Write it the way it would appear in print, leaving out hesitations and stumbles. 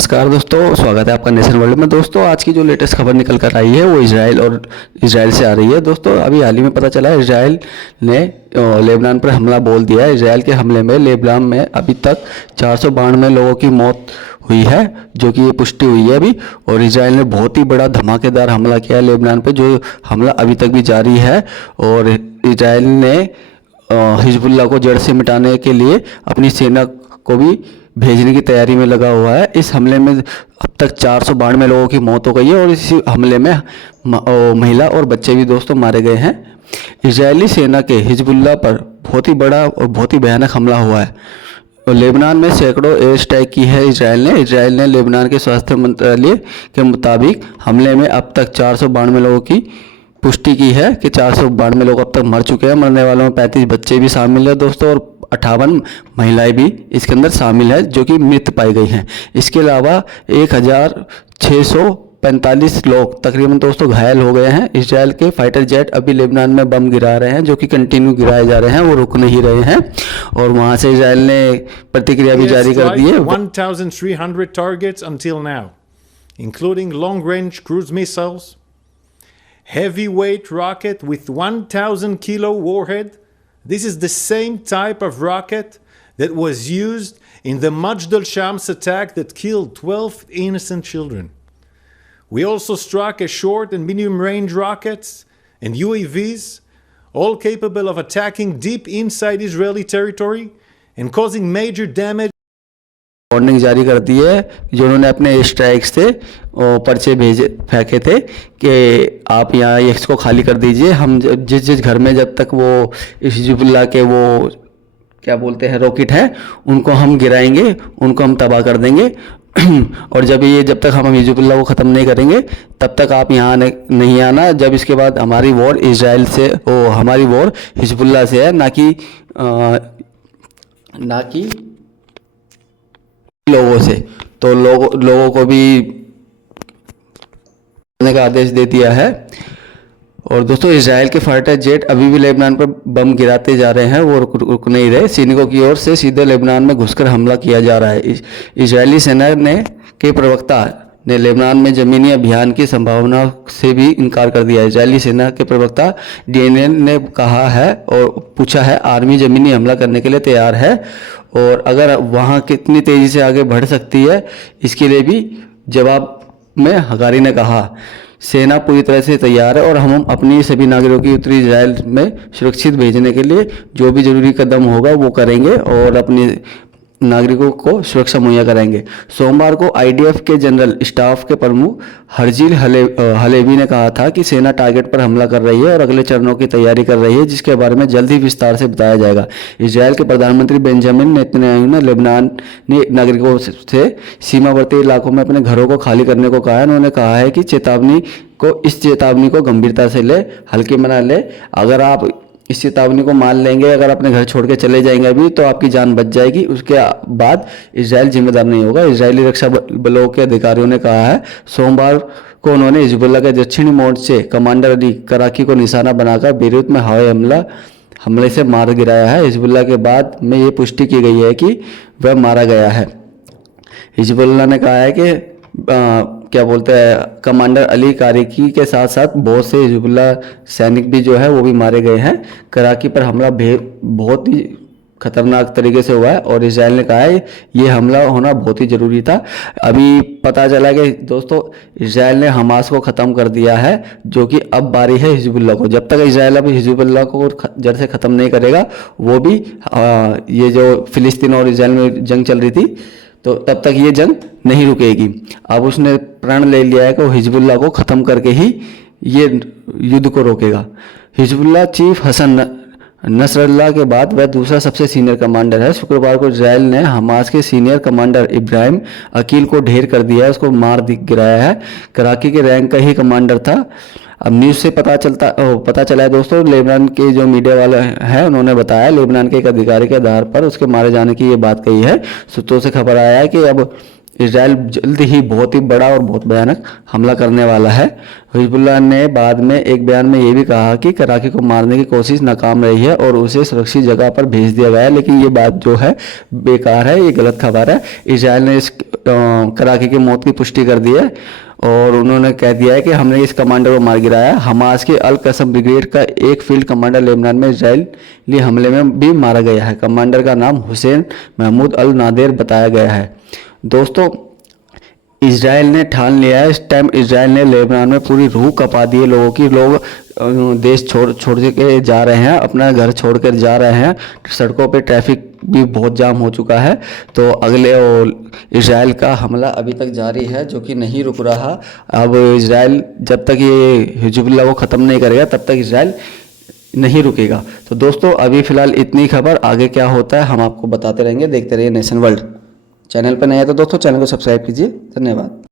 नमस्कार दोस्तों, स्वागत है आपका नेशन वर्ल्ड में। दोस्तों आज की जो लेटेस्ट खबर निकल कर आई है वो इजराइल से आ रही है। दोस्तों अभी हाल ही में पता चला है इजराइल ने लेबनान पर हमला बोल दिया है। इजराइल के हमले में लेबनान में अभी तक 492 लोगों की मौत हुई है, जो कि ये पुष्टि हुई है अभी। और इजराइल ने बहुत ही बड़ा धमाकेदार हमला किया है लेबनान पर, जो हमला अभी तक भी जारी है। और इजराइल ने हिजबुल्लाह को जड़ से मिटाने के लिए अपनी सेना को भी भेजने की तैयारी में लगा हुआ है। इस हमले में अब तक 492 लोगों की मौत हो गई है और इसी हमले में महिला और बच्चे भी दोस्तों मारे गए हैं। इजरायली सेना के हिजबुल्लाह पर बहुत ही बड़ा और बहुत ही भयानक हमला हुआ है। और लेबनान में सैकड़ों एयर स्ट्राइक की है इजराइल ने लेबनान के स्वास्थ्य मंत्रालय के मुताबिक हमले में अब तक 492 लोगों की पुष्टि की है कि 492 लोग अब तक मर चुके हैं। मरने वालों में 35 बच्चे भी शामिल है दोस्तों, और 58 महिलाएं भी इसके अंदर शामिल है जो कि मृत पाई गई हैं। इसके अलावा 1645 लोग तकरीबन दोस्तों घायल हो गए हैं। इजराइल के फाइटर जेट अभी लेबनान में बम गिरा रहे हैं, जो कि कंटिन्यू गिराए जा रहे हैं, वो रुक नहीं रहे हैं। और वहां से इजराइल ने प्रतिक्रिया भी जारी कर दी है। 1,300 targets until now, including long-range cruise missiles, heavyweight rocket with 1,000 kilo warhead. This is the same type of rocket that was used in the Majd al-Shams attack that killed 12 innocent children. We also struck a short and medium range rockets and UAVs, all capable of attacking deep inside Israeli territory and causing major damage. Warning जारी कर दी है जो उन्होंने अपने strike से पर्चे फेंके थे कि आप यहाँ इसको खाली कर दीजिए। हम जिस घर में जब तक वो हिजबुल्लाह के वो क्या बोलते हैं रॉकेट हैं उनको हम गिराएंगे, उनको हम तबाह कर देंगे। और जब तक हम हिजबुल्लाह को ख़त्म नहीं करेंगे तब तक आप यहाँ नहीं आना। जब इसके बाद हमारी वॉर इजराइल से हमारी वॉर हिजबुल्लाह से है, ना कि लोगों से। तो लोगों को भी करने का आदेश दे दिया है। और दोस्तों इजराइल के फाइटर जेट अभी भी लेबनान पर बम गिराते जा रहे हैं, वो रुक नहीं रहे। सैनिकों की ओर से सीधे लेबनान में घुसकर हमला किया जा रहा है। इजरायली सेना के प्रवक्ता ने लेबनान में ज़मीनी अभियान की संभावना से भी इनकार कर दिया है। इजरायली सेना के प्रवक्ता डीएनएन ने कहा है और पूछा है आर्मी ज़मीनी हमला करने के लिए तैयार है, और अगर वहाँ कितनी तेज़ी से आगे बढ़ सकती है इसके लिए भी जवाब में हगारी ने कहा सेना पूरी तरह से तैयार है और हम अपनी सभी नागरिकों की उत्तरी इजराइल में सुरक्षित भेजने के लिए जो भी ज़रूरी कदम होगा वो करेंगे और अपने नागरिकों को सुरक्षा मुहैया कराएंगे। सोमवार को आईडीएफ के जनरल स्टाफ के प्रमुख हरजील हलेवी ने कहा था कि सेना टारगेट पर हमला कर रही है और अगले चरणों की तैयारी कर रही है, जिसके बारे में जल्द ही विस्तार से बताया जाएगा। इजराइल के प्रधानमंत्री बेंजामिन नेतन्याहू ने लेबनान ने नागरिकों से सीमावर्ती इलाकों में अपने घरों को खाली करने को कहा है। उन्होंने कहा है कि इस चेतावनी को गंभीरता से ले, हल्के में ना ले। अगर आप इस चेतावनी को मान लेंगे, अगर अपने घर छोड़ के चले जाएंगे अभी, तो आपकी जान बच जाएगी। उसके बाद इजराइल जिम्मेदार नहीं होगा। इजरायली रक्षा बलों के अधिकारियों ने कहा है। सोमवार को उन्होंने हिजबुल्लाह के दक्षिणी मोर्चे कमांडर अली कराकी को निशाना बनाकर बेरूत में हवाई हमले से मार गिराया है। हिजबुल्लाह के बाद में ये पुष्टि की गई है कि वह मारा गया है। हिजबुल्लाह ने कहा है कि क्या बोलते हैं कमांडर अली कारिकी के साथ साथ बहुत से हिजबुल्लाह सैनिक भी जो है वो भी मारे गए हैं। कराकी पर हमला बहुत ही खतरनाक तरीके से हुआ है और इजराइल ने कहा है ये हमला होना बहुत ही ज़रूरी था। अभी पता चला कि दोस्तों इजराइल ने हमास को ख़त्म कर दिया है, जो कि अब बारी है हिजबुल्लाह को। जब तक इजराइल अब हिजबुल्लाह को जड़ से ख़त्म नहीं करेगा, वो भी ये जो फिलिस्तीन और इजराइल में जंग चल रही थी तो तब तक ये जंग नहीं रुकेगी। अब उसने प्रण ले लिया है कि वो हिजबुल्लाह को ख़त्म करके ही ये युद्ध को रोकेगा। हिजबुल्लाह चीफ हसन नसरल्लाह के बाद वह दूसरा सबसे सीनियर कमांडर है। शुक्रवार को इजराइल ने हमास के सीनियर कमांडर इब्राहिम अकील को ढेर कर दिया है, उसको मार गिराया है। कराची के रैंक का ही कमांडर था। अब न्यूज़ से पता चला है दोस्तों, लेबनान के जो मीडिया वाले हैं उन्होंने बताया, लेबनान के एक अधिकारी के आधार पर उसके मारे जाने की ये बात कही है। सूत्रों से खबर आया है कि अब इजराइल जल्द ही बहुत ही बड़ा और बहुत भयानक हमला करने वाला है। हिजबुल्लाह ने बाद में एक बयान में ये भी कहा कि कराची को मारने की कोशिश नाकाम रही है और उसे सुरक्षित जगह पर भेज दिया गया है, लेकिन ये बात जो है बेकार है, ये गलत खबर है। इजराइल ने इस कराची की मौत की पुष्टि कर दी है और उन्होंने कह दिया है कि हमने इस कमांडर को मार गिराया। हमास के अल कसम ब्रिगेड का एक फील्ड कमांडर लेबनान में इजरायली हमले में भी मारा गया है। कमांडर का नाम हुसैन महमूद अल नादेर बताया गया है। दोस्तों, इजराइल ने ठान लिया है, इस टाइम इजराइल ने लेबनान में पूरी रूह कपा दी है लोगों की। लोग देश छोड़ के जा रहे हैं, अपना घर छोड़कर जा रहे हैं। सड़कों पे ट्रैफिक भी बहुत जाम हो चुका है। तो अगले इजराइल का हमला अभी तक जारी है, जो कि नहीं रुक रहा। अब इजराइल जब तक ये हिजबुल्लाह को ख़त्म नहीं करेगा तब तक इजराइल नहीं रुकेगा। तो दोस्तों, अभी फ़िलहाल इतनी खबर, आगे क्या होता है हम आपको बताते रहेंगे। देखते रहिए नेशन वर्ल्ड। चैनल पर नए हैं तो दोस्तों चैनल को सब्सक्राइब कीजिए। धन्यवाद।